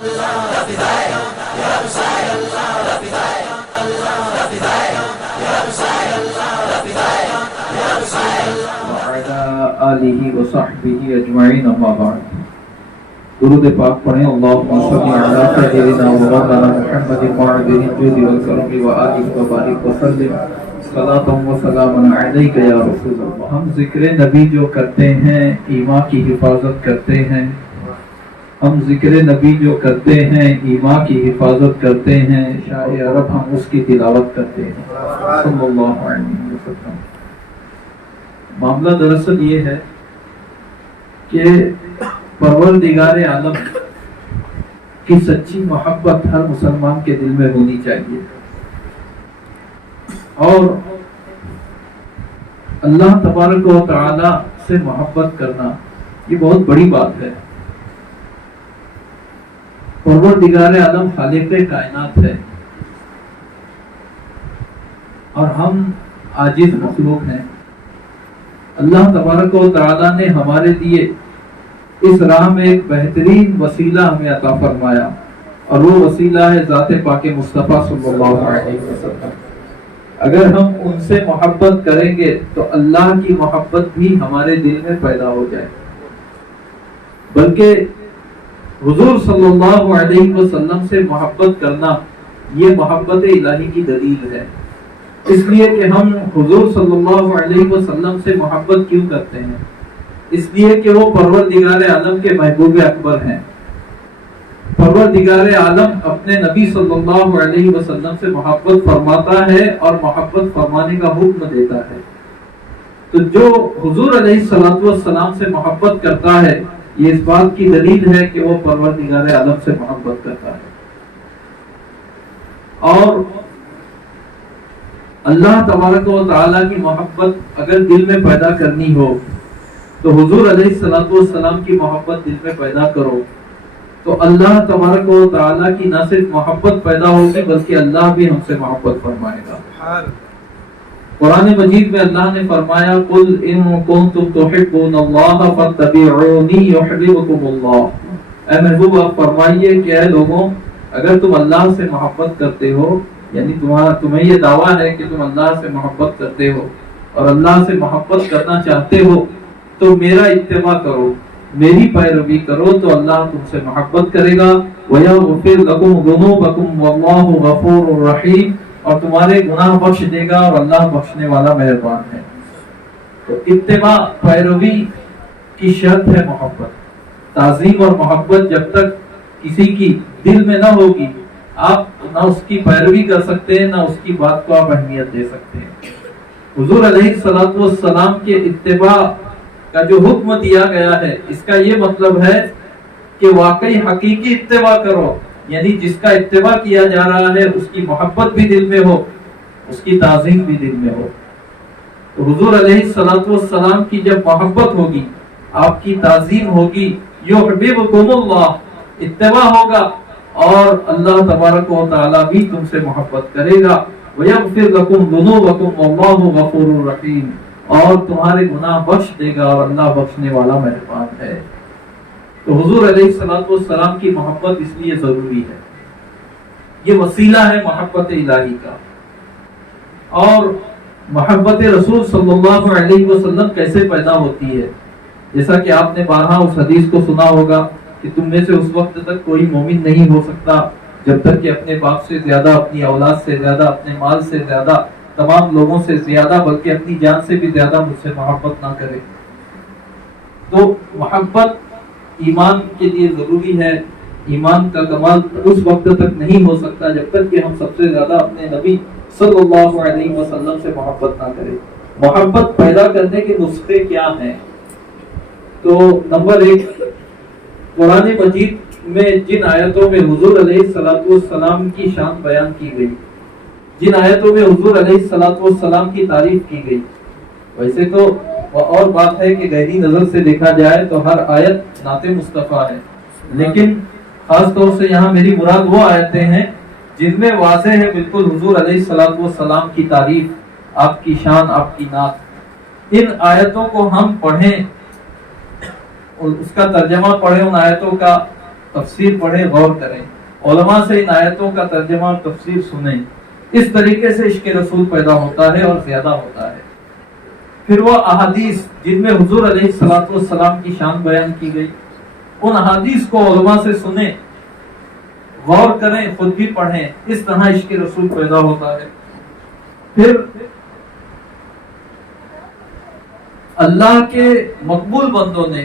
وعلى آلہ وصحبہ اجمعین اما بعد۔ درود پاک پڑھیں۔ اللہم صلی علی سیدنا و مولانا محمد معدن الجود والکرم وآلہ وبارک وسلم صلاۃ و سلام علیک یا رسول اللہ۔ ہم ذکر نبی جو کرتے ہیں ایمان کی حفاظت کرتے ہیں، ہم ذکر نبی جو کرتے ہیں ایمان کی حفاظت کرتے ہیں، شاہ عرب ہم اس کی تلاوت کرتے ہیں صلی اللہ علیہ وسلم۔ معاملہ دراصل یہ ہے کہ پروردگار عالم کی سچی محبت ہر مسلمان کے دل میں ہونی چاہیے، اور اللہ تبارک و تعالی سے محبت کرنا یہ بہت بڑی بات ہے۔ پروردگار عالم خالق کائنات ہے اور ہم عاجز مخلوق ہیں۔ اللہ تبارک و تعالی نے ہمارے لیے اس راہ میں ایک بہترین وسیلہ ہمیں عطا فرمایا، اور وہ وسیلہ ہے ذات پاک مصطفیٰ صلی اللہ علیہ وسلم۔ اگر ہم ان سے محبت کریں گے تو اللہ کی محبت بھی ہمارے دل میں پیدا ہو جائے، بلکہ حضور صلی اللہ علیہ وسلم سے محبت کرنا یہ محبت الہی کی دلیل ہے۔ اس لیے کہ ہم حضور صلی اللہ علیہ وسلم سے محبت کیوں کرتے ہیں؟ اس لیے کہ وہ پروردگار عالم کے محبوب اکبر ہیں۔ پروردگار عالم اپنے نبی صلی اللہ علیہ وسلم سے محبت فرماتا ہے اور محبت فرمانے کا حکم دیتا ہے۔ تو جو حضور علیہ السلام سے محبت کرتا ہے یہ اس بات کی دلیل ہے کہ وہ پروردگار عالم سے محبت کرتا ہے۔ اور اللہ تبارک و تعالیٰ کی محبت اگر دل میں پیدا کرنی ہو تو حضور علیہ السلام کی محبت دل میں پیدا کرو، تو اللہ تبارک و تعالیٰ کی نہ صرف محبت پیدا ہوگی بلکہ اللہ بھی ہم سے محبت فرمائے گا۔ قرآن مجید میں اللہ نے فرمایا قل ان کنتم تحبون اللہ فاتبعونی یحببکم اللہ۔ اے محبوب آپ فرمائیے کہ اے لوگوں اگر تم اللہ سے محبت کرتے ہو، یعنی تمہیں یہ دعویٰ ہے کہ تم اللہ سے محبت کرتے ہو اور اللہ سے محبت کرنا چاہتے ہو تو میرا اتباع کرو، میری پیروی کرو، تو اللہ تم سے محبت کرے گا۔ وَيَغْفِرْ لَكُمْ ذُنُوبَكُمْ وَاللَّهُ غَفُورٌ رَحِيمٌ، اور تمہارے گناہ بخش دے گا اور اللہ بخشنے والا مہربان ہے۔ تو اتباع پیروی کی شرط ہے محبت۔ تعظیم اور محبت جب تک کسی کی دل میں نہ ہوگی آپ نہ اس کی پیروی کر سکتے ہیں، نہ اس کی بات کو آپ اہمیت دے سکتے ہیں۔ حضور علیہ السلام کے اتباع کا جو حکم دیا گیا ہے اس کا یہ مطلب ہے کہ واقعی حقیقی اتباع کرو، یعنی جس کا اتباع کیا جا رہا ہے اس کی محبت بھی دل میں ہو، اس کی تعظیم بھی دل میں ہو۔ تو حضور علیہ السلام کی جب محبت ہوگی، آپ کی تعظیم ہوگی، یحببکم اللہ، اتباع ہوگا، اور اللہ تبارک و تعالیٰ بھی تم سے محبت کرے گا۔ وَيَغْفِرْ لَكُمْ ذُنُوبَكُمْ وَاللَّهُ غَفُورٌ رَحِيمٌ، اور تمہارے گناہ بخش دے گا اور اللہ بخشنے والا مہربان ہے۔ تو حضور علیہ السلام کی محبت اس لیے ضروری ہے، یہ وسیلہ ہے محبت الہی کا۔ اور محبت رسول صلی اللہ علیہ وسلم کیسے پیدا ہوتی ہے؟ جیسا کہ آپ نے بارہا اس حدیث کو سنا ہوگا کہ تم میں سے اس وقت تک کوئی مومن نہیں ہو سکتا جب تک کہ اپنے باپ سے زیادہ، اپنی اولاد سے زیادہ، اپنے مال سے زیادہ، تمام لوگوں سے زیادہ، بلکہ اپنی جان سے بھی زیادہ مجھ سے محبت نہ کرے۔ تو محبت ایمان کے لیے ضروری ہے۔ ایمان کا کمال اس وقت تک نہیں ہو سکتا جب تک کہ ہم سب سے زیادہ اپنے نبی صلی اللہ علیہ وسلم سے محبت نہ کریں۔ محبت پیدا کرنے کے نسخے کیا ہیں؟ تو نمبر 1، قرآن مجید میں جن آیتوں میں حضور علیہ السلام کی شان بیان کی گئی، جن آیتوں میں حضور علیہ السلام کی تعریف کی گئی، ویسے تو اور بات ہے کہ گہری نظر سے دیکھا جائے تو ہر آیت نعت مصطفیٰ ہے، لیکن خاص طور سے یہاں میری مراد وہ آیتیں ہیں جن میں واضح ہے بالکل حضور علیہ السلام کی تعریف، آپ کی شان، آپ کی نعت۔ ان آیتوں کو ہم پڑھیں، اس کا ترجمہ پڑھیں ان آیتوں کا، تفسیر پڑھیں، غور کریں، علماء سے ان آیتوں کا ترجمہ اور تفسیر سنیں، اس طریقے سے عشق رسول پیدا ہوتا ہے اور زیادہ ہوتا ہے۔ پھر وہ احادیث جن میں حضور علیہ الصلوۃ والسلام کی شان بیان کی گئی، ان احادیث کو علماء سے سنیں، غور کریں، خود بھی پڑھیں، اس طرح عشق رسول پیدا ہوتا ہے۔ پھر اللہ کے مقبول بندوں نے،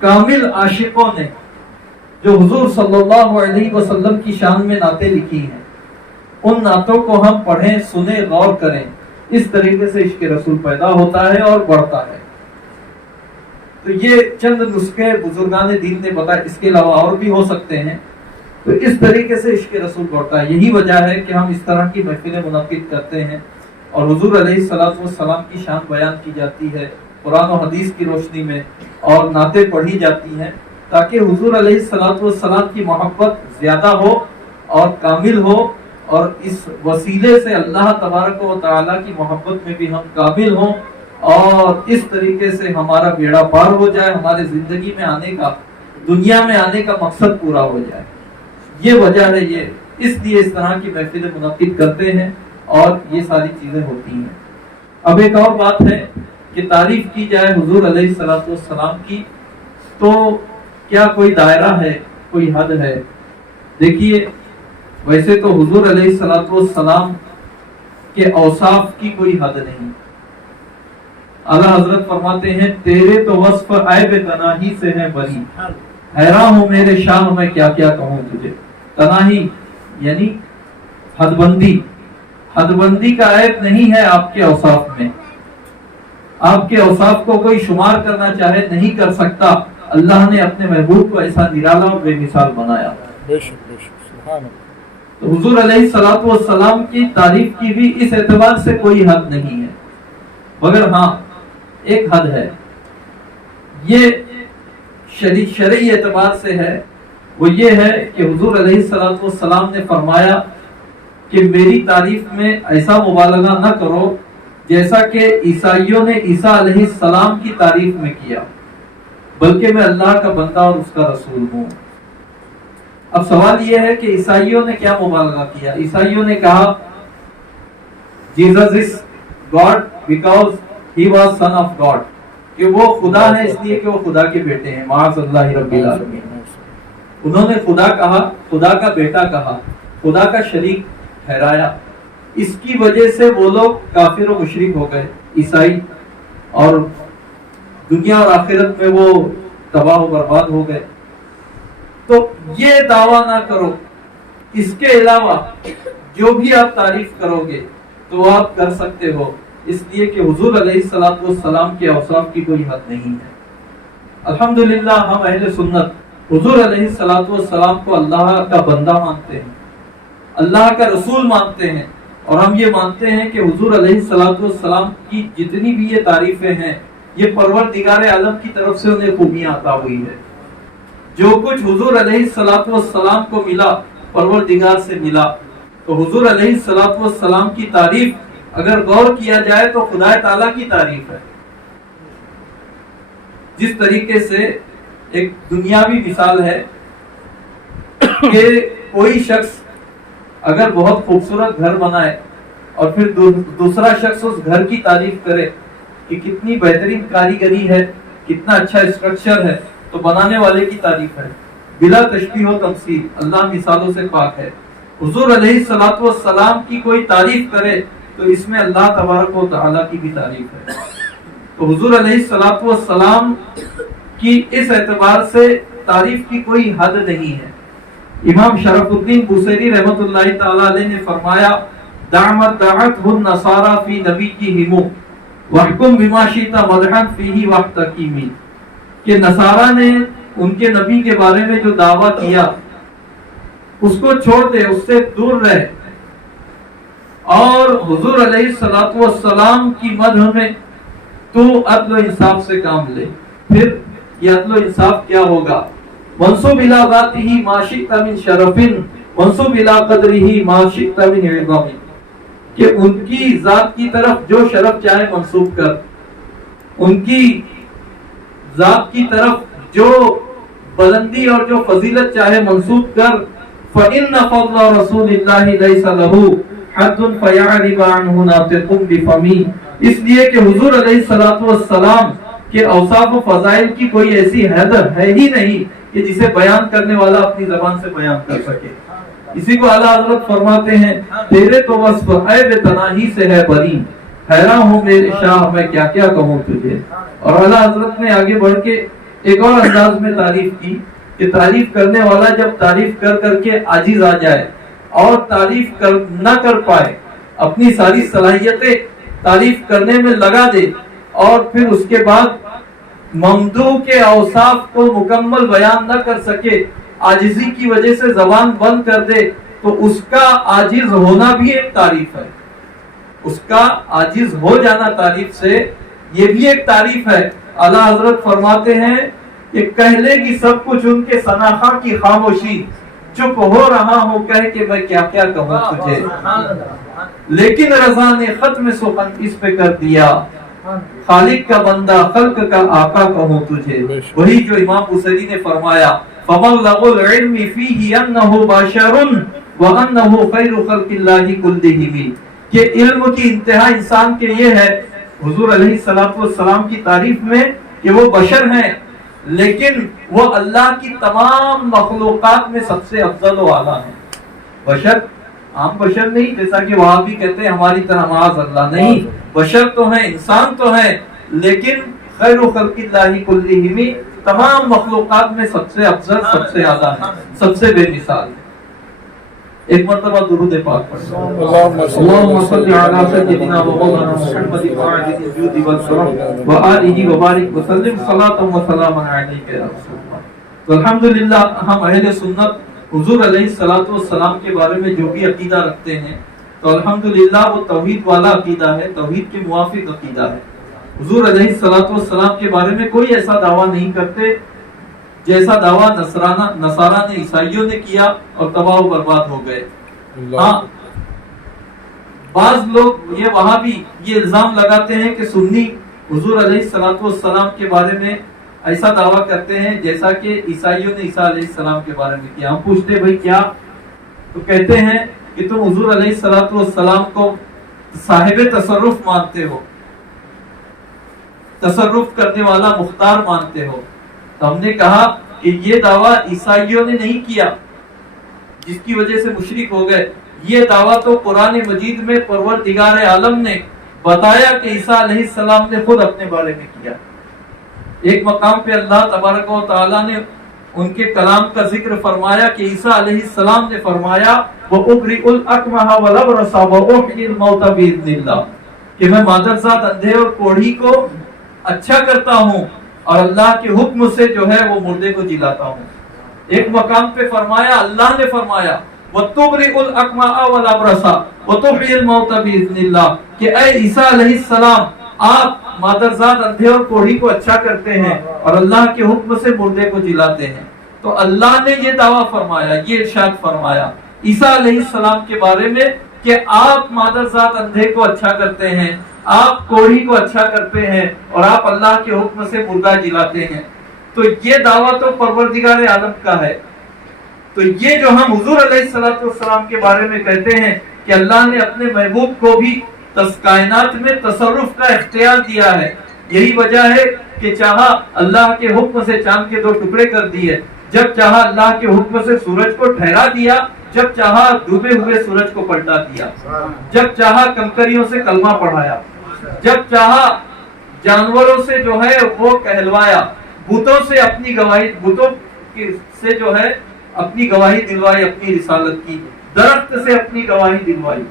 کامل عاشقوں نے جو حضور صلی اللہ علیہ وسلم کی شان میں نعتیں لکھی ہیں، ان نعتوں کو ہم پڑھیں، سنیں، غور کریں، اس طریقے سے عشق رسول پیدا ہوتا ہے اور بڑھتا ہے۔ تو یہ چند نسخے بزرگان دین نے بتایا، اس کے علاوہ اور بھی ہو سکتے ہیں۔ تو اس طریقے سے عشق رسول بڑھتا ہے۔ یہی وجہ ہے کہ ہم اس طرح کی محفلیں منعقد کرتے ہیں اور حضور علیہ الصلوۃ والسلام کی شان بیان کی جاتی ہے قرآن و حدیث کی روشنی میں، اور نعتیں پڑھی جاتی ہیں، تاکہ حضور علیہ الصلوۃ والسلام کی محبت زیادہ ہو اور کامل ہو، اور اس وسیلے سے اللہ تبارک و تعالیٰ کی محبت میں بھی ہم کامل ہوں، اور اس طریقے سے ہمارا بیڑا پار ہو جائے، ہمارے زندگی میں آنے کا، دنیا میں آنے کا مقصد پورا ہو جائے۔ یہ وجہ ہے، یہ اس لیے اس طرح کی محفلیں منعقد کرتے ہیں اور یہ ساری چیزیں ہوتی ہیں۔ اب ایک اور بات ہے کہ تعریف کی جائے حضور علیہ الصلوۃ والسلام کی، تو کیا کوئی دائرہ ہے، کوئی حد ہے؟ دیکھیے، ویسے تو حضور علیہ الصلوۃ والسلام کے اوصاف کی کوئی حد نہیں۔ اعلیٰ حضرت فرماتے ہیں، تیرے تو وصف عیب تناہی سے ہے بری، حیران ہوں میرے شاہ میں کیا کیا کہوں تجھے۔ تناہی یعنی حد بندی، حد بندی کا عیب نہیں ہے آپ کے اوصاف میں۔ آپ کے اوصاف کو کوئی شمار کرنا چاہے نہیں کر سکتا، اللہ نے اپنے محبوب کو ایسا نرالا اور بے مثال بنایا۔ تو حضور علیہ الصلوۃ والسلام کی تعریف کی بھی اس اعتبار سے کوئی حد نہیں ہے، مگر ہاں ایک حد ہے، یہ شرعی اعتبار سے ہے، وہ یہ ہے کہ حضور علیہ الصلوۃ والسلام نے فرمایا کہ میری تعریف میں ایسا مبالغہ نہ کرو جیسا کہ عیسائیوں نے عیسیٰ علیہ السلام کی تعریف میں کیا، بلکہ میں اللہ کا بندہ اور اس کا رسول ہوں۔ اب سوال یہ ہے کہ عیسائیوں نے کیا مبالغہ کیا؟ عیسائیوں نے کہا Jesus is God because he was son of God, کہ وہ خدا ہے اس لیے کہ وہ خدا کے بیٹے ہیں، معاذ اللہ رب العالمین۔ انہوں نے خدا کہا، خدا کا بیٹا کہا، خدا کا شریک ٹھہرایا، اس کی وجہ سے وہ لوگ کافر و مشرک ہو گئے عیسائی، اور دنیا اور آخرت میں وہ تباہ و برباد ہو گئے۔ تو یہ دعویٰ نہ کرو، اس کے علاوہ جو بھی آپ تعریف کرو گے تو آپ کر سکتے ہو، اس لیے کہ حضور علیہ الصلوۃ والسلام کے اوصاف کی کوئی حد نہیں ہے۔ الحمدللہ ہم اہل سنت حضور علیہ الصلوۃ والسلام کو اللہ کا بندہ مانتے ہیں، اللہ کا رسول مانتے ہیں، اور ہم یہ مانتے ہیں کہ حضور علیہ الصلوۃ والسلام کی جتنی بھی یہ تعریفیں ہیں، یہ پروردگار عالم کی طرف سے انہیں خوبیاں عطا ہوئی ہے۔ جو کچھ حضور علیہ الصلوۃ والسلام کو ملا پروردگار سے ملا، تو حضور علیہ الصلوۃ والسلام کی تعریف اگر غور کیا جائے تو خدا تعالیٰ کی تعریف ہے۔ جس طریقے سے ایک دنیاوی مثال ہے کہ کوئی شخص اگر بہت خوبصورت گھر بنائے اور پھر دوسرا شخص اس گھر کی تعریف کرے کہ کتنی بہترین کاریگری ہے، کتنا اچھا اسٹرکچر ہے، تو بنانے والے کی تعریف ہے، بلا تشبیہ و تمثیل، اللہ مثالوں سے پاک ہے۔ حضور علیہ الصلوۃ والسلام کی کوئی تعریف کرے تو اس میں اللہ تبارک و تعالیٰ کی بھی تعریف ہے۔ تو حضور علیہ الصلوۃ والسلام کی اس اعتبار سے تعریف کی کوئی حد نہیں ہے۔ امام شرف الدین بوصیری رحمۃ اللہ تعالی علیہ نے فرمایا، دعمت دعتہ النصارى فی نبیہم واحکم بما شئت مدحا فیہ واحتکمی، کہ نصارہ نے ان کے نبی کے بارے میں جو دعویٰ کیا اس کو چھوڑ دے، اس سے دور رہے، اور حضور علیہ الصلوۃ والسلام کی مدح میں تو عدل و انصاف سے کام لے۔ پھر یہ عدل و انصاف کیا ہوگا؟ منصوب الی ذاتہ ما شئت من شرف منصوب الی قدرہ ما شئت من عظم، کہ ان کی ذات کی طرف جو شرف چاہے منسوب کر، ان کی ذات کی طرف جو بلندی اور جو فضیلت چاہے منسوب کر، فَإِنَّ فَضْلَ رَسُولِ اللَّهِ لَيْسَ لَهُ حَدٌّ فَيَعْرِبَ عَنْهُ نَاطِقٌ بِفَمِهِ، اس لیے کہ حضور علیہ الصلوۃ والسلام کے اوصاف و فضائل کی کوئی ایسی حد ہے ہی نہیں کہ جسے بیان کرنے والا اپنی زبان سے بیان کر سکے۔ اسی کو اعلیٰ حضرت فرماتے ہیں، تیرے تو وصف اے بے تناہی سے ہے بری، حیران ہوں میرے شاہ میں کیا کیا کہوں تجھے۔ اور اعلیٰ حضرت نے آگے بڑھ کے ایک اور انداز میں تعریف کی کہ تعریف کرنے والا جب تعریف کر کر کے عاجز آ جائے اور تعریف نہ کر پائے، اپنی ساری صلاحیتیں تعریف کرنے میں لگا دے اور پھر اس کے بعد ممدوح کے اوصاف کو مکمل بیان نہ کر سکے، عاجزی کی وجہ سے زبان بند کر دے، تو اس کا عاجز ہونا بھی ایک تعریف ہے۔ اس کا عاجز ہو جانا تعریف سے یہ بھی ایک تعریف ہے۔ اعلیٰ حضرت فرماتے ہیں کہ کہہ لے گی سب کچھ ان کے ثناخواں کی خاموشی، چپ ہو رہا ہوں کہہ کہ میں کیا کیا کہوں تجھے، لیکن رضا نے ختم سخن اس پہ کر دیا، خالق کا بندہ خلق کا آقا کہوں تجھے۔ وہی جو امام بصری نے فرمایا فَمَبْلَغُ الْعِلْمِ فِيهِ أَنَّهُ بَشَرٌ وَأَنَّهُ خَيْرُ خَلْقِ اللَّهِ كُلِّهِمْ، کہ علم کی انتہا انسان کے یہ ہے حضور علیہ الصلوۃ والسلام کی تعریف میں کہ وہ بشر ہیں، لیکن وہ اللہ کی تمام مخلوقات میں سب سے افضل و اعلیٰ ہیں۔ بشر عام بشر نہیں، جیسا کہ وہاں بھی کہتے ہیں ہماری طرح معاذ اللہ، نہیں، بشر تو ہیں، انسان تو ہیں، لیکن خیر خلق اللہ کلہم، تمام مخلوقات میں سب سے افضل، سب سے اعلیٰ ہے، سب سے بے مثال ہے۔ ایک مرتبہ درود پاک پڑھیں، اللهم صل علی سیدنا و مولانا محمد وعلى الجود والكرم وآلہ وبارک وسلم صلاۃ و سلام علیک یا رسول اللہ۔ تو الحمدللہ ہم اہل سنت حضور علیہ الصلوۃ والسلام کے بارے میں جو بھی عقیدہ رکھتے ہیں تو الحمدللہ وہ توحید والا عقیدہ ہے، توحید کے موافق عقیدہ ہے۔ حضور علیہ الصلوۃ والسلام کے بارے میں کوئی ایسا دعویٰ نہیں کرتے جیسا دعویٰ نصارہ نے، عیسائیوں نے کیا اور تباہ و برباد ہو گئے۔ ہاں، بعض لوگ یہ وہاں بھی یہ الزام لگاتے ہیں کہ سنی حضور علیہ الصلوۃ والسلام کے بارے میں ایسا دعویٰ کرتے ہیں جیسا کہ عیسائیوں نے عیسیٰ علیہ السلام کے بارے میں کیا۔ ہم پوچھتے بھائی کیا؟ تو کہتے ہیں کہ تم حضور علیہ الصلوۃ والسلام کو صاحب تصرف مانتے ہو، تصرف کرنے والا مختار مانتے ہو۔ تو ہم نے کہا کہ یہ دعویٰ عیسائیوں نے نہیں کیا جس کی وجہ سے مشرک ہو گئے، یہ دعویٰ تو قرآن مجید میں پروردگار عالم نے بتایا کہ عیسیٰ علیہ السلام نے خود اپنے بارے میں کیا۔ ایک مقام پہ اللہ تبارک و تعالیٰ نے ان کے کلام کا ذکر فرمایا کہ عیسیٰ علیہ السلام نے فرمایا وَأُبْرِئُ الْأَكْمَحَ وَالْأَبْرَصَ وَأُحْيِي الْمَوْتَ بِإِذْنِ اللَّهِ، کہ میں مادرزاد اندھے اور کوڑھی کو اچھا کرتا ہوں اور اللہ کے حکم سے جو ہے وہ مردے کو جلاتا ہوں۔ ایک مقام پہ فرمایا، اللہ نے فرمایا وَتُبْرِئُ الْأَكْمَحَ وَالْأَبْرَصَ وَتُحْيِي الْمَوْتَ بِإِذْنِ اللَّهِ، کہ اے عیسیٰ علیہ السلام آپ مادرزاد اندھے اور کوڑھی کو اچھا کرتے ہیں اور اللہ کے حکم سے مردے کو جلاتے ہیں۔ تو اللہ نے یہ دعویٰ فرمایا، یہ ارشاد فرمایا عیسیٰ علیہ السلام کے بارے میں کہ آپ مادرزاد اندھے کو اچھا کرتے ہیں، آپ کوڑھی کو اچھا کرتے ہیں اور آپ اللہ کے حکم سے مردہ جلاتے ہیں۔ تو یہ دعویٰ تو پروردگار عالم کا ہے۔ تو یہ جو ہم حضور علیہ السلام کے بارے میں کہتے ہیں کہ اللہ نے اپنے محبوب کو بھی کائنات میں تصرف کا اختیار دیا ہے، یہی وجہ ہے کہ چاہا اللہ کے حکم سے چاند کے 2 ٹکڑے کر دیے، جب چاہا اللہ کے حکم سے سورج کو ٹھہرا دیا، جب چاہا ڈوبے ہوئے سورج کو پلٹا دیا، جب چاہا کنکریوں سے کلمہ پڑھایا، جب چاہا جانوروں سے جو ہے وہ کہلوایا، بتوں سے اپنی گواہی، بتوں سے جو ہے اپنی گواہی دلوائی، اپنی رسالت کی، درخت سے اپنی گواہی دلوائی۔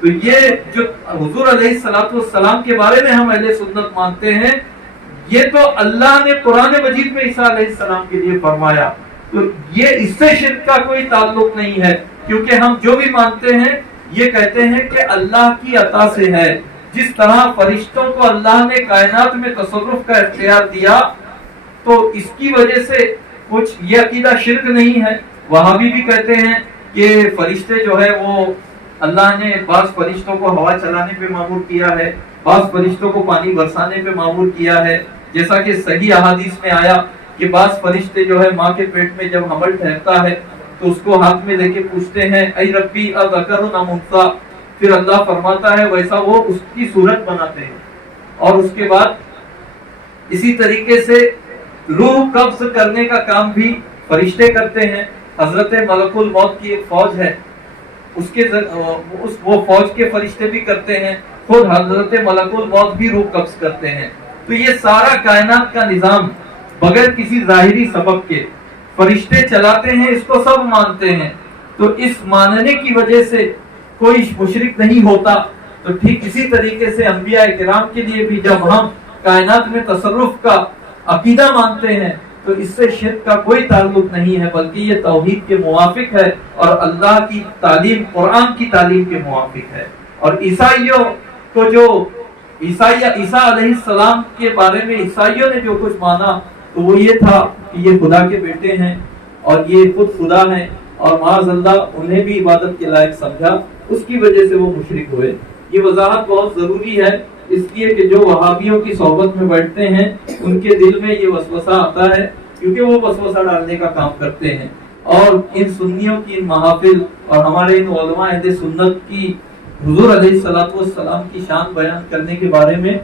تو یہ جو حضور علیہ الصلوۃ والسلام کے بارے میں ہم اہل سنت مانتے ہیں، یہ تو اللہ نے قرآن مجید میں عیسیٰ علیہ السلام کے لیے فرمایا۔ تو یہ اس سے شرک کا کوئی تعلق نہیں ہے، کیونکہ ہم جو بھی مانتے ہیں یہ کہتے ہیں کہ اللہ کی عطا سے ہے۔ جس طرح فرشتوں کو اللہ نے کائنات میں تصرف کا اختیار دیا تو اس کی وجہ سے کچھ یہ عقیدہ شرک نہیں ہے۔ وہابی بھی کہتے ہیں کہ فرشتے جو ہے وہ اللہ نے بعض فرشتوں کو ہوا چلانے پہ مامور کیا ہے، بعض فرشتوں کو پانی برسانے پہ مامور کیا ہے، جیسا کہ صحیح احادیث میں آیا کہ بعض فرشتے جو ہے ماں کے پیٹ میں جب حمل ٹھہرتا ہے تو اس کو ہاتھ میں لے کے پوچھتے ہیں اے ربی اذکر ام انثی، پھر اللہ فرماتا ہے ویسا وہ اس کی صورت بناتے ہیں. اور اس کے بعد اسی طریقے سے روح قبض کرنے کا کام بھی فرشتے کرتے ہیں. حضرت ملک الموت کی ایک فوج ہے، وہ فوج کے فرشتے بھی کرتے ہیں، خود حضرت ملک الموت بھی روح قبض کرتے ہیں. تو یہ سارا کائنات کا نظام بغیر کسی ظاہری سبب کے فرشتے چلاتے ہیں، اس کو سب مانتے ہیں. تو اس ماننے کی وجہ سے کوئی مشرک نہیں ہوتا. تو ٹھیک اسی طریقے سے انبیاء کرام کے لیے بھی جب ہم کائنات میں تصرف کا عقیدہ مانتے ہیں تو اس سے شرک کا کوئی تعلق نہیں ہے، بلکہ یہ توحید کے موافق ہے اور اللہ کی تعلیم، قرآن کی تعلیم کے موافق ہے. اور عیسائیوں کو جو عیسیٰ علیہ السلام کے بارے میں عیسائیوں نے جو کچھ مانا تو وہ یہ تھا کہ یہ خدا کے بیٹے ہیں اور یہ خود خدا ہیں، اور معاذ اللہ انہیں بھی عبادت کے لائق سمجھا، اس کی وجہ سے وہ مشرک ہوئے. یہ وضاحت بہت ضروری ہے، اس لیے کہ جو وہابیوں کی صحبت میں بیٹھتے ہیں ان کے دل میں یہ وسوسہ آتا ہے، کیونکہ وہ وسوسہ ڈالنے کا کام کرتے ہیں. اور ان سنیوں کی ان محافل اور ہمارے ان علماء اہل سنت کی حضور علیہ السلام کی شان بیان کرنے کے بارے میں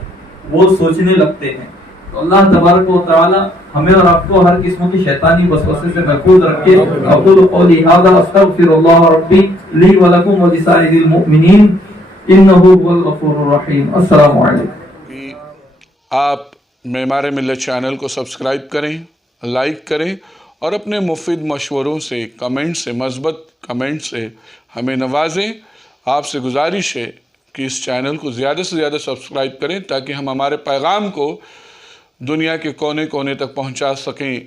وہ سوچنے لگتے ہیں. تو اللہ تبارک و تعالی ہمیں اور آپ کو ہر قسم کی شیطانی وسوسے سے محفوظ رکھے. اقول قولی ھذا استغفر اللہ ربی لی ولکم ولسائر المؤمنین انہ هو الغفور الرحیم. السلام علیکم. آپ معمار ملت چینل کو سبسکرائب کریں، لائک کریں اور اپنے مفید مشوروں سے، کمنٹ سے، مثبت کمنٹ سے ہمیں نوازیں. آپ سے گزارش ہے کہ اس چینل کو زیادہ سے زیادہ سبسکرائب کریں تاکہ ہم ہمارے پیغام کو دنیا کے کونے کونے تک پہنچا سکیں.